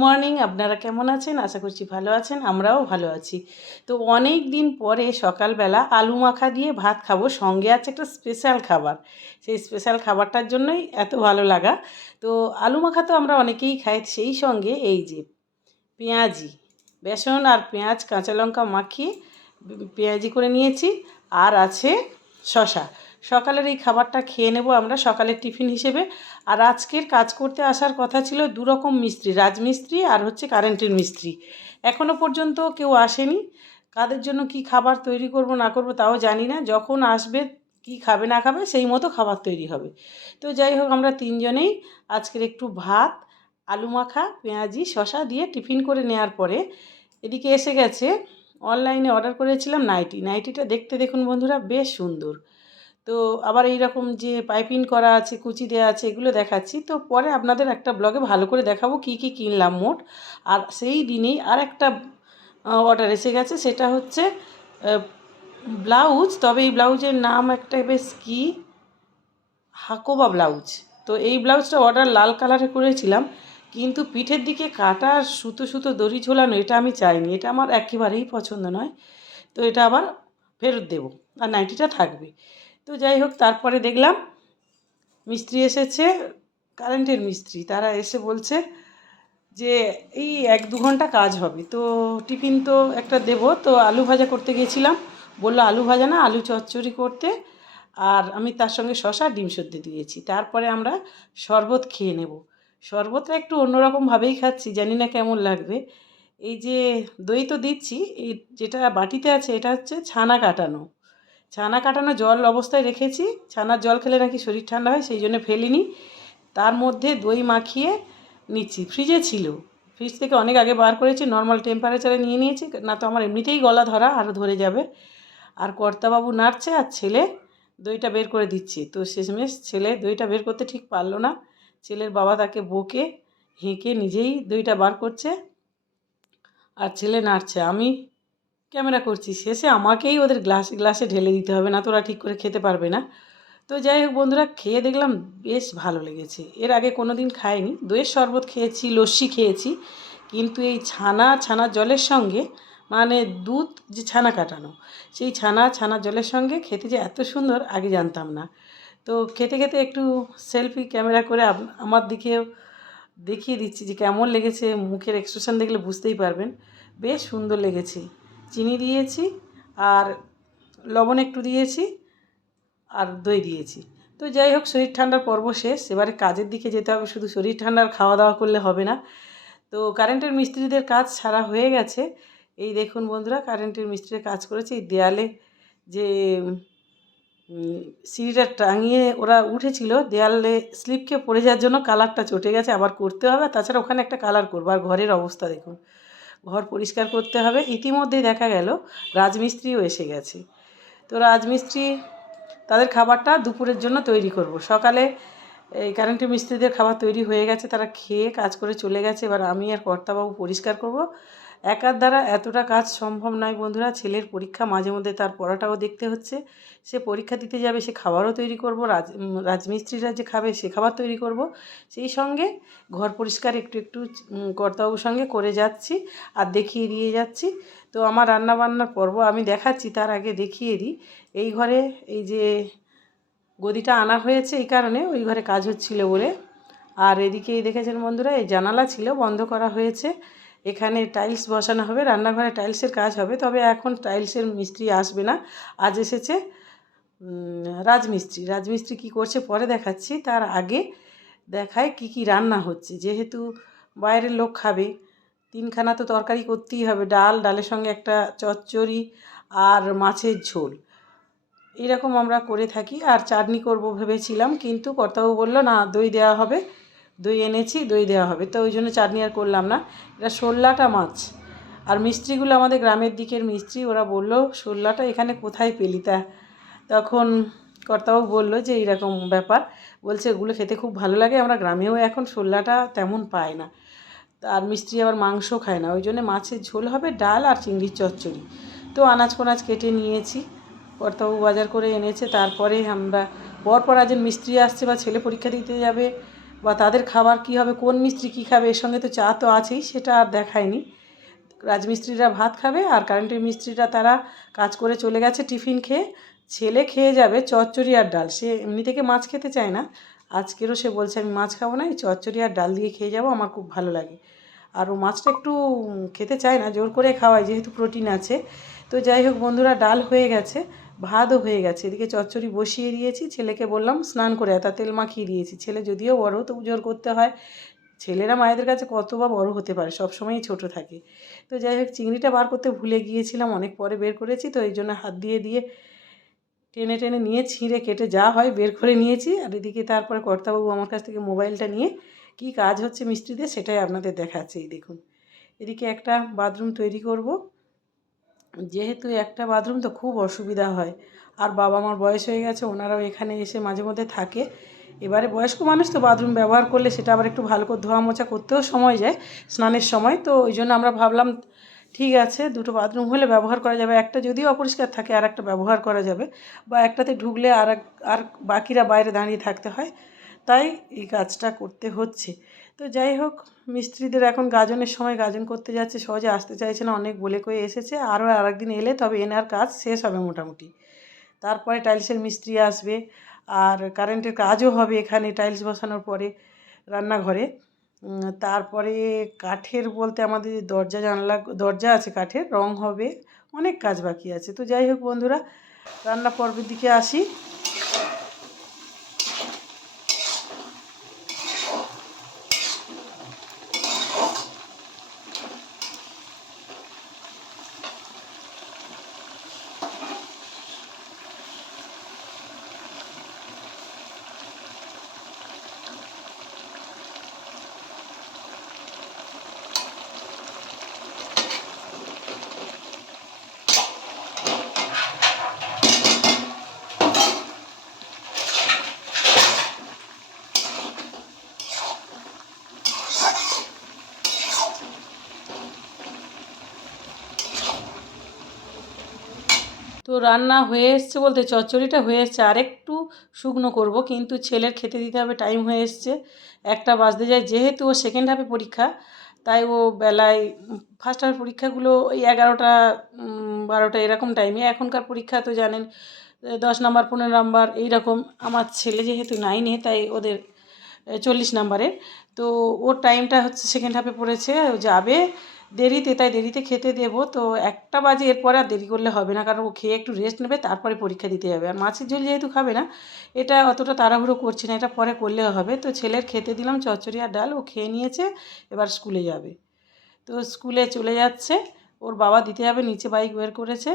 Morning, আপনারা কেমন আছেন? আশা করছি ভালো আছেন, আমরাও ভালো আছি। তো অনেক দিন পরে সকালবেলা আলু মাখা দিয়ে ভাত খাব। সঙ্গে আছে একটা স্পেশাল খাবার। সেই স্পেশাল খাবারটার জন্যই এত ভালো লাগা। তো আলু মাখা তো আমরা অনেকেই খাই, সেই সঙ্গে এই যে পেঁয়াজি, বেসন আর পেঁয়াজ, কাঁচা লঙ্কা মাখিয়ে পেঁয়াজি করে নিয়েছি। আর আছে শশা সকালের এই খাবারটা খেয়ে নেব আমরা সকালের টিফিন হিসেবে। আর আজকের কাজ করতে আসার কথা ছিল দু রকম মিস্ত্রি, রাজমিস্ত্রি আর হচ্ছে কারেন্টের মিস্ত্রি। এখনও পর্যন্ত কেউ আসেনি। কাদের জন্য কি খাবার তৈরি করব, না করব তাও জানি না। যখন আসবে, কি খাবে, না খাবে, সেই মতো খাবার তৈরি হবে। তো যাই হোক, আমরা তিনজনেই আজকের একটু ভাত, আলু মাখা, পেঁয়াজি শশা দিয়ে টিফিন করে নেওয়ার পরে এদিকে এসে গেছে। অনলাইনে অর্ডার করেছিলাম নাইটি। নাইটিটা দেখতে দেখুন বন্ধুরা, বেশ সুন্দর। তো আবার এই রকম যে পাইপিং করা আছে, কুচি দেওয়া আছে, এগুলো দেখাচ্ছি। তো পরে আপনাদের একটা ব্লগে ভালো করে দেখাবো কি কি কিনলাম মোট। আর সেই দিনেই আর একটা অর্ডার এসে গেছে, সেটা হচ্ছে ব্লাউজ। তবে এই ব্লাউজের নাম একটা বেশ কি? হাকোবা ব্লাউজ। তো এই ব্লাউজটা অর্ডার লাল কালারে করেছিলাম, কিন্তু পিঠের দিকে কাটা আর সুতো সুতো দড়ি ঝোলানো, এটা আমি চাইনি। এটা আমার একেবারেই পছন্দ নয়। তো এটা আবার ফেরত দেবো। আর নাইটিটা থাকবে। তো যাই হোক, তারপরে দেখলাম মিস্ত্রি এসেছে, কারেন্টের মিস্ত্রি। তারা এসে বলছে যে এই এক দু ঘণ্টা কাজ হবে। তো টিফিন তো একটা দেবো। তো আলু ভাজা করতে গিয়েছিলাম। বলল, আলু ভাজা না, আলু চচ্চড়ি করতে। আর আমি তার সঙ্গে শশা ডিম সদ্য দিয়েছি। তারপরে আমরা শরবত খেয়ে নেব। শরবতটা একটু অন্যরকমভাবেই খাচ্ছি, জানি না কেমন লাগবে। এই যে দই তো দিচ্ছি, এই যেটা বাটিতে আছে, এটা হচ্ছে ছানা কাটানো। ছানা কাটানো জল অবস্থায় রেখেছি। ছানার জল খেলে নাকি শরীর ঠান্ডা হয়, সেই জন্য ফেলিনি। তার মধ্যে দই মাখিয়ে নিচ্ছি। ফ্রিজে ছিল। ফ্রিজ থেকে অনেক আগে বার করেছি নর্মাল টেম্পারেচারে নিয়ে নিয়েছি। না তো আমার এমনিতেই গলা ধরা আরও ধরে যাবে। আর কর্তাবাবু নাড়ছে আর ছেলে দইটা বের করে দিচ্ছে। তো শেষমেশ ছেলে দইটা বের করতে ঠিক পারল না। ছেলের বাবা তাকে বকে, হেঁকে নিজেই দইটা বার করছে। আর ছেলে নাড়ছে। আমি ক্যামেরা করছি শেষে আমাকেই ওদের গ্লাসে গ্লাসে ঢেলে দিতে হবে, না তো ওরা ঠিক করে খেতে পারবে না। তো যাই হোক বন্ধুরা, খেয়ে দেখলাম বেশ ভালো লেগেছে। এর আগে কোনো দিন খাইনি, দইয়ের শরবত খেয়েছি, লস্যি খেয়েছি, কিন্তু এই ছানা ছানা জলের সঙ্গে মানে দুধ যে ছানা কাটানো, সেই ছানা ছানা জলের সঙ্গে খেতে যে এত সুন্দর, আগে জানতাম না। তো খেতে খেতে একটু সেলফি ক্যামেরা করে আমার দিকেও দেখিয়ে দিচ্ছি যে কেমন লেগেছে, মুখের এক্সপ্রেশন দেখলে বুঝতেই পারবেন। বেশ সুন্দর লেগেছে। চিনি দিয়েছি আর লবণ একটু দিয়েছি আর দই দিয়েছি। তো যাই হোক, শরীর ঠান্ডার পর্ব শেষ। এবারে কাজের দিকে যেতে হবে, শুধু শরীর ঠান্ডার খাওয়া দাওয়া করলে হবে না। তো কারেন্টের মিস্ত্রিদের কাজ সারা হয়ে গেছে। এই দেখুন বন্ধুরা, কারেন্টের মিস্ত্রির কাজ করেছে। এই দেয়ালে যে সিঁড়িটা টাঙিয়ে ওরা উঠেছিল, দেয়ালে স্লিপকে পড়ে যাওয়ার জন্য কালারটা চটে গেছে। আবার করতে হবে, তাছাড়া ওখানে একটা কালার করব। আর ঘরের অবস্থা দেখুন। ঘর পরিষ্কার করতে হবে। ইতিমধ্যে দেখা গেল রাজমিস্ত্রিও এসে গেছে। তো রাজমিস্ত্রি তাদের খাবারটা দুপুরের জন্য তৈরি করব। সকালে এই কারেন্টের মিস্ত্রিদের খাবার তৈরি হয়ে গেছে, তারা খেয়ে কাজ করে চলে গেছে। এবার আমি আর কর্তাবাবু পরিষ্কার করব। একার দ্বারা এতটা কাজ সম্ভব নয় বন্ধুরা। ছেলের পরীক্ষা মাঝে মধ্যে তার পড়াটাও দেখতে হচ্ছে। সে পরীক্ষা দিতে যাবে সে খাবারও তৈরি করব রাজ রাজমিস্ত্রিরা যে খাবে সে খাবার তৈরি করব। সেই সঙ্গে ঘর পরিষ্কার একটু একটু উম, কর্তাবাবুর সঙ্গে করে যাচ্ছি আর দেখিয়ে দিয়ে যাচ্ছি। তো আমার রান্না বান্নার পর্ব আমি দেখাচ্ছি তার আগে দেখিয়ে দিই। এই ঘরে এই যে গদিটা আনা হয়েছে এই কারণে ওই ঘরে কাজ হচ্ছিল বলে। আর এদিকে দেখেছেন বন্ধুরা এই জানালা ছিল বন্ধ করা হয়েছে। এখানে টাইলস বসানো হবে, রান্নাঘরে টাইলসের কাজ হবে, তবে এখন টাইলসের মিস্ত্রি আসবে না। আজ এসেছে রাজমিস্ত্রি। রাজমিস্ত্রি কি করছে পরে দেখাচ্ছি, তার আগে দেখায় কি কি রান্না হচ্ছে। যেহেতু বাইরের লোক খাবে, তিনখানা তো তরকারি করতেই হবে, ডাল, ডালের সঙ্গে একটা চচ্চড়ি আর মাছের ঝোল। এরকম আমরা করে থাকি, আর চাটনি করব ভেবেছিলাম, কিন্তু কর্তাবাবু বলল, না, দই দেওয়া হবে। দই এনেছি, দই দেওয়া হবে। তো ওই জন্য চাটনি আর করলাম না। এটা শোল্লাটা মাছ। আর মিস্ত্রিগুলো আমাদের গ্রামের দিকের মিস্ত্রি, ওরা বলল, শোল্লাটা এখানে কোথায় পেলি? তা তখন কর্তাবাবু বলল যে, এইরকম ব্যাপার। বলছে, এগুলো খেতে খুব ভালো লাগে, আমরা গ্রামেও এখন শোল্লাটা তেমন পাই না। আর মিস্ত্রি আবার মাংস খায় না। ওই জন্য মাছের ঝোল হবে ডাল আর চিংড়ির চচ্চড়ি। তো আনাজ কোনাজ কেটে নিয়েছি। কর্তাবাবু বাজার করে এনেছে। তারপরে আমরা, পরপর আজ মিস্ত্রি আসছে বা ছেলে পরীক্ষা দিতে যাবে বা তাদের খাবার কী হবে, কোন মিস্ত্রি কী খাবে, এর সঙ্গে তো চা তো আছেই, সেটা আর দেখায়নি। রাজমিস্ত্রিরা ভাত খাবে আর কারেন্টের মিস্ত্রিরা তারা কাজ করে চলে গেছে টিফিন খেয়ে। ছেলে খেয়ে যাবে চচ্চড়ি আর ডাল, সে এমনি থেকে মাছ খেতে চায় না। আজকেরও সে বলছে, আমি মাছ খাব না, এই চচ্চড়ি আর ডাল দিয়ে খেয়ে যাব, আমার খুব ভালো লাগে। আর ও মাছটা একটু খেতে চায় না, জোর করে খাওয়ায়, যেহেতু প্রোটিন আছে। তো যাই হোক বন্ধুরা, ডাল হয়ে গেছে। ভাতও হয়ে গেছে। এদিকে চচ্চড়ি বসিয়ে দিয়েছি। ছেলেকে বললাম, স্নান করে তা তেল মাখিয়ে দিয়েছি। ছেলে, যদিও বড়, তো জোর করতে হয়। ছেলেরা মায়েদের কাছে কত বা বড় হতে পারে, সব সময়ই ছোট থাকে। তো যাই হোক, চিংড়িটা বার করতে ভুলে গিয়েছিলাম, অনেক পরে বের করেছি। তো এই জন্য হাত দিয়ে দিয়ে টেনে টেনে নিয়ে ছিঁড়ে কেটে যা হয় বের করে নিয়েছি। আর এদিকে তারপরে কর্তাবাবু আমার কাছ থেকে মোবাইলটা নিয়ে, কি কাজ হচ্ছে মিস্ত্রিদের? সেটাই আপনাদের দেখাচ্ছে। এই দেখুন, এদিকে একটা বাথরুম তৈরি করব। যেহেতু একটা বাথরুম তো খুব অসুবিধা হয়। আর বাবা মার বয়স হয়ে গেছে, ওনারাও এখানে এসে মাঝে মধ্যে থাকে। এবারে বয়স্ক মানুষ তো বাথরুম ব্যবহার করলে সেটা আবার একটু ভালো করে ধোয়া মোছা করতেও সময় যায়, স্নানের সময়। তো ওই জন্য আমরা ভাবলাম, ঠিক আছে, দুটো বাথরুম হলে ব্যবহার করা যাবে। একটা যদিও অপরিষ্কার থাকে, আর একটা ব্যবহার করা যাবে। বা একটাতে ঢুকলে আর আর বাকিরা বাইরে দাঁড়িয়ে থাকতে হয়। তাই এই কাজটা করতে হচ্ছে। তো যাই হোক, মিস্ত্রিদের এখন গাজনের সময় গাজন করতে যাচ্ছে, সহজে আসতে চাইছে না, অনেক বলে কয়ে এসেছে, আরও আরেকদিন এলে তবে এনার কাজ শেষ হবে মোটামুটি। তারপরে টাইলসের মিস্ত্রি আসবে, আর কারেন্টের কাজও হবে এখানে টাইলস বসানোর পরে, রান্নাঘরে। তারপরে কাঠের বলতে আমাদের দরজা, জানলা, দরজা আছে কাঠের, রং হবে, অনেক কাজ বাকি আছে। তো যাই হোক বন্ধুরা, রান্না পর্বের দিকে আসি। তো রান্না হয়ে এসছে বলতে চচ্চড়িটা হয়ে এসছে। আর একটু শুকনো করব, কিন্তু ছেলের খেতে দিতে হবে টাইম হয়ে এসছে। একটা বাজতে যায়, যেহেতু ও সেকেন্ড হাফে পরীক্ষা, তাই ও বেলায় ফার্স্ট হাফের পরীক্ষাগুলো ওই এগারোটা বারোটা এরকম টাইমে এখনকার পরীক্ষা তো জানেন, দশ নাম্বার পনেরো নাম্বার এইরকম। আমার ছেলে যেহেতু নাইনে তাই ওদের চল্লিশ নাম্বারের। তো ওর টাইমটা হচ্ছে সেকেন্ড হাফে পড়েছে যাবে। দেরিতে, তাই দেরিতে খেতে দেবো। তো একটা বাজে এরপরে আর দেরি করলে হবে না, কারণ ও খেয়ে একটু রেস্ট নেবে, তারপরে পরীক্ষা দিতে যাবে। আর মাছের ঝোল যেহেতু খাবে না, এটা অতটা তাড়াহুড়ো করছি না, এটা পরে করলেও হবে। তো ছেলের খেতে দিলাম চচ্চড়ি আর ডাল, ও খেয়ে নিয়েছে, এবার স্কুলে যাবে। তো স্কুলে চলে যাচ্ছে, ওর বাবা দিতে যাবে, নিচে বাইক বের করেছে।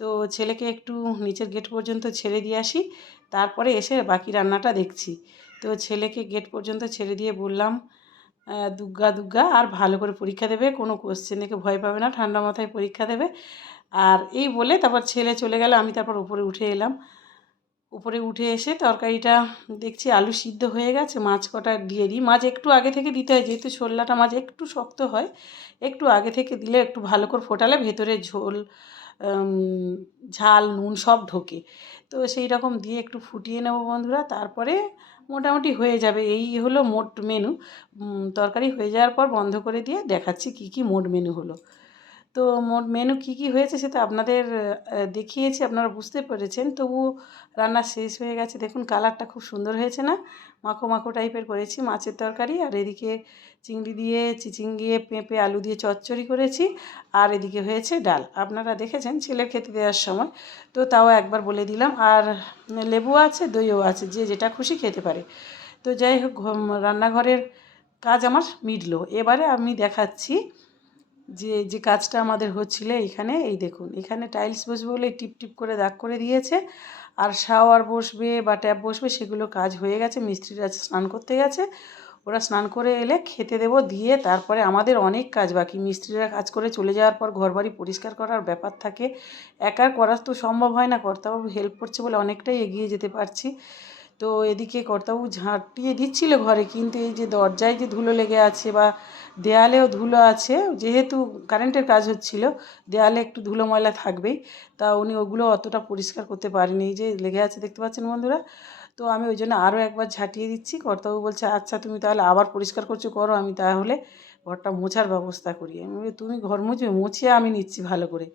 তো ছেলেকে একটু নিচের গেট পর্যন্ত ছেড়ে দিয়ে আসি, তারপরে এসে বাকি রান্নাটা দেখছি। তো ছেলেকে গেট পর্যন্ত ছেড়ে দিয়ে বললাম দুগ্গা দুগ্গা, আর ভালো করে পরীক্ষা দেবে, কোনো কোশ্চেন দেখে ভয় পাবে না, ঠান্ডা মাথায় পরীক্ষা দেবে। আর এই বলে তারপর ছেলে চলে গেল, আমি তারপর উপরে উঠে এলাম। উপরে উঠে এসে তরকারিটা দেখছি আলু সিদ্ধ হয়ে গেছে, মাছ কটা দিয়ে দিই। মাছ একটু আগে থেকে দিতে হয়, যেহেতু ছোলাটা মাছ একটু শক্ত হয়, একটু আগে থেকে দিলে একটু ভালো করে ফোটালে ভেতরে ঝোল ঝাল, নুন সব ঢোকে। তো সেই রকম দিয়ে একটু ফুটিয়ে নেব বন্ধুরা, তারপরে মোটামুটি হয়ে যাবে। এই হলো মোট মেনু তরকারি হয়ে যাওয়ার পর বন্ধ করে দিয়ে দেখাচ্ছি কী কী মোট মেনু হলো। তো মোট মেনু কী কী হয়েছে সেটা আপনাদের দেখিয়েছি, আপনারা বুঝতে পেরেছেন। তবু রান্না শেষ হয়ে গেছে। দেখুন, কালারটা খুব সুন্দর হয়েছে না? মাখো মাখো টাইপের করেছি, মাছের তরকারি, আর এদিকে চিংড়ি দিয়ে চিচিঙ্গিয়ে পেঁপে, আলু দিয়ে চচ্চড়ি করেছি, আর এদিকে হয়েছে ডাল। আপনারা দেখেছেন ছেলের খেতে দেওয়ার সময়। তো তাও একবার বলে দিলাম। আর লেবু আছে, দইও আছে, যে যেটা খুশি খেতে পারে। তো যাই হোক রান্নাঘরের কাজ আমার মিটলো। এবারে আমি দেখাচ্ছি যে যে কাজটা আমাদের হচ্ছিল এইখানে, এই দেখুন, এখানে টাইলস বসবে বলে টিপ টিপ করে দাগ করে দিয়েছে। আর শাওয়ার বসবে বা ট্যাপ বসবে, সেগুলো কাজ হয়ে গেছে, মিস্ত্রিরা স্নান করতে গেছে। ওরা স্নান করে এলে খেতে দেবো, দিয়ে তারপরে আমাদের অনেক কাজ বাকি। মিস্ত্রিরা কাজ করে চলে যাওয়ার পর ঘরবাড়ি পরিষ্কার করার ব্যাপার থাকে। একার করা তো সম্ভব হয় না, কর্তাবাবু হেল্প করছে বলে অনেকটাই এগিয়ে যেতে পারছি। তো এদিকে কর্তাবাবু ঝাঁটিয়ে দিচ্ছিল ঘরে, কিন্তু এই যে দরজায় যে ধুলো লেগে আছে বা দেয়ালেও ধুলো আছে, যেহেতু কারেন্টের কাজ হচ্ছিল, দেয়ালে একটু ধুলো ময়লা থাকবেই। তা উনি ওগুলো অতটা পরিষ্কার করতে পারেনি যে লেগে আছে দেখতে পাচ্ছেন বন্ধুরা? তো আমি ওই জন্য আরও একবার ঝাঁটিয়ে দিচ্ছি। কর্তাবাবু বলছে আচ্ছা তুমি তাহলে আবার পরিষ্কার করছ, করো, আমি তাহলে ঘরটা মোছার ব্যবস্থা করি। আমি তুমি ঘর মুছবে, মুছিয়ে আমি নিচ্ছি ভালো করে।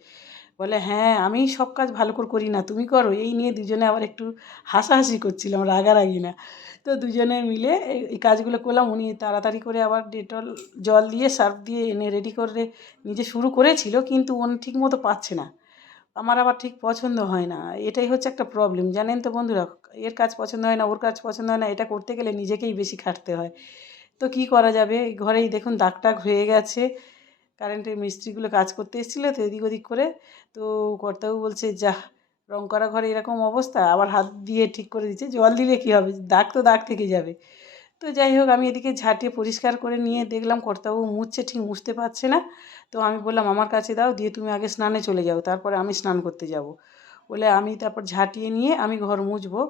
বলে হ্যাঁ আমি সব কাজ ভালো করে করি না, তুমি করো। এই নিয়ে দুজনে আবার একটু হাসাহাসি করছিলাম, রাগারাগি না। তো দুজনে মিলে এই- কাজগুলো করলাম। উনি তাড়াতাড়ি করে আবার ডেটল জল দিয়ে, সার্ফ দিয়ে এনে রেডি করে নিজে শুরু করেছিল, কিন্তু উনি ঠিক মতো পাচ্ছে না। আমার আবার ঠিক পছন্দ হয় না। এটাই হচ্ছে একটা প্রবলেম জানেন তো বন্ধুরা? এর কাজ পছন্দ হয় না, ওর কাজ পছন্দ হয় না, এটা করতে গেলে নিজেকেই বেশি খাটতে হয়। তো কি করা যাবে? ঘরেই দেখুন দাগ টাগ হয়ে গেছে। কারেন্টের মিস্ত্রিগুলো কাজ করতে এসেছিল, তো এদিক ওদিক করে। তো কর্তাবু বলছে যা রং করা ঘরে এরকম অবস্থা, আবার হাত দিয়ে ঠিক করে দিচ্ছে, জল দিলে কী হবে? দাগ তো দাগ থেকে যাবে। তো যাই হোক, আমি এদিকে ঝাঁটিয়ে পরিষ্কার করে নিয়ে দেখলাম কর্তাবু মুছছে, ঠিক মুছতে পারছে না। তো আমি বললাম, আমার কাছে দাও, দিয়ে তুমি আগে স্নানে চলে যাও, তারপরে আমি স্নান করতে যাব। বলে আমি তারপর ঝাঁটিয়ে নিয়ে আমি ঘর মুছবো।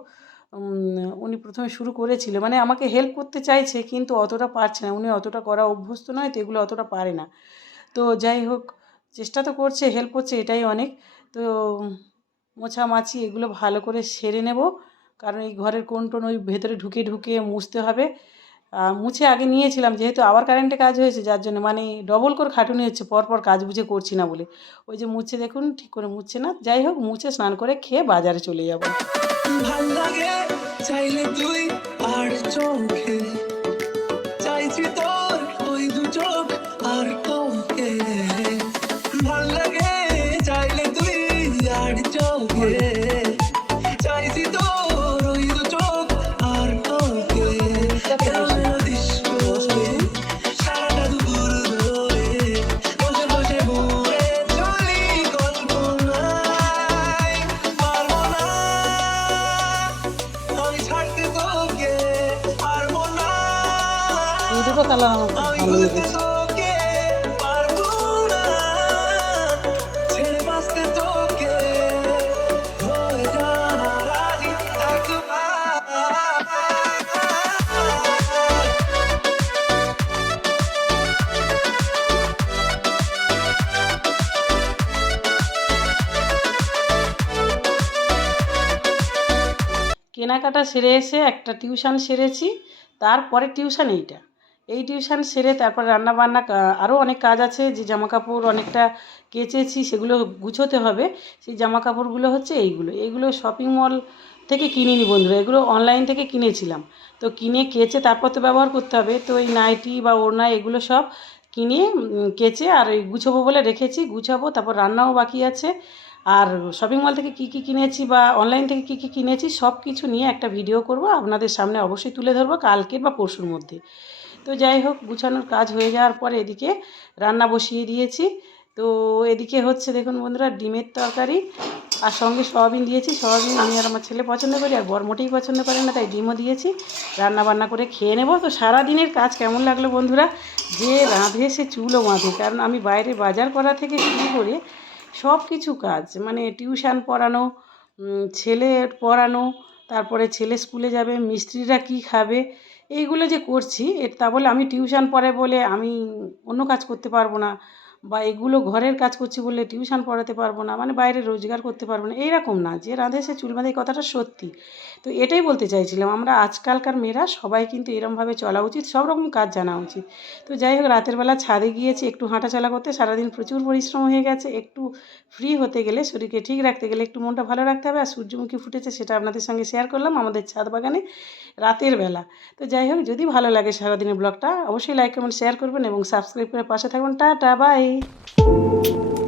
উনি প্রথমে শুরু করেছিল মানে আমাকে হেল্প করতে চাইছে, কিন্তু অতটা পারছে না। উনি অতটা করা অভ্যস্ত নয়, তো এগুলো অতটা পারে না। তো যাই হোক, চেষ্টা তো করছে হেল্প করছে, এটাই অনেক। তো মোছামাছি এগুলো ভালো করে সেরে নেব। কারণ এই ঘরের কোন টোন ওই ভেতরে ঢুকে ঢুকে মুছতে হবে। মুছে আগে নিয়েছিলাম, যেহেতু আবার কারেন্টে কাজ হয়েছে, যার জন্য মানে ডবল করে খাটুনি হচ্ছে, পরপর কাজ বুঝে করছি না বলে। ওই যে মুছে দেখুন, ঠিক করে মুছছে না, যাই হোক, মুছে স্নান করে খেয়ে বাজারে চলে যাব। চাইলে তুই আর চোখে। চাইছি তোর আমার ভালো লেগেছে। কেনাকাটা সেরে এসে একটা টিউশন সেরেছি তারপরে টিউশন এইটা। এই টিউশন সেরে তারপর রান্না বান্না আরও অনেক কাজ আছে। যে জামা কাপড় অনেকটা কেচেছি, সেগুলো গুছোতে হবে। সেই জামা কাপড়গুলো হচ্ছে এইগুলো। এইগুলো শপিং মল থেকে কিনে কিনিনি বন্ধুরা, এগুলো অনলাইন থেকে কিনেছিলাম। তো কিনে, কেচে তারপর তো ব্যবহার করতে হবে। তো এই নাইটি বা ওড়না, এগুলো সব কিনে কেচে আর এই গুছাবো বলে রেখেছি, গুছাবো, তারপর রান্নাও বাকি আছে। আর শপিং মল থেকে কী কী কিনেছি বা অনলাইন থেকে কী কী কিনেছি সব কিছু নিয়ে একটা ভিডিও করব। আপনাদের সামনে অবশ্যই তুলে ধরবো কালকে বা পরশুর মধ্যে। তো যাই হোক গুছানোর কাজ হয়ে যাওয়ার পরে এদিকে রান্না বসিয়ে দিয়েছি। তো এদিকে হচ্ছে দেখুন বন্ধুরা ডিমের তরকারি আর সঙ্গে সয়াবিন দিয়েছি। সয়াবিন আমি আর আমার ছেলে পছন্দ করি আর বর মোটেই পছন্দ করে না তাই ডিমও দিয়েছি। রান্না বান্না করে খেয়ে নেব। তো সারা দিনের কাজ কেমন লাগল বন্ধুরা? যে রাঁধে সে চুলও বাঁধে কারণ আমি বাইরে বাজার করা থেকে শুরু করে সব কিছু কাজ মানে টিউশন পড়ানো উম, ছেলে পড়ানো তারপরে ছেলে স্কুলে যাবে মিস্ত্রিরা কি খাবে এইগুলো যে করছি এ তা বলে আমি টিউশন পড়ে বলে আমি অন্য কাজ করতে পারব না। বা এগুলো ঘরের কাজ করছি বলে টিউশন পড়াতে পারব না মানে বাইরে রোজগার করতে পারব না এইরকম না, যে রাঁধে সে চুল বাঁধে কথাটা সত্যি। তো এটাই বলতে চাইছিলাম, আমরা আজকালকার মেয়েরা সবাই কিন্তু এরমভাবে চলা উচিত, সব রকম কাজ জানা উচিত। তো যাই হোক, রাতের বেলা ছাদে গিয়েছি, একটু হাঁটাচলা করতে, সারাদিন প্রচুর পরিশ্রম হয়ে গেছে, একটু ফ্রি হতে গেলে, শরীরকে ঠিক রাখতে গেলে, একটু মনটা ভালো রাখতে হবে, আর সূর্যমুখী ফুটেছে সেটা আপনাদের সঙ্গে শেয়ার করলাম আমাদের ছাদ বাগানে রাতের বেলা। তো যাই হোক, যদি ভালো লাগে সারাদিনের ব্লগটা অবশ্যই লাইক কমেন্ট শেয়ার করবেন এবং সাবস্ক্রাইব করে পাশে থাকবেন। Tata by イ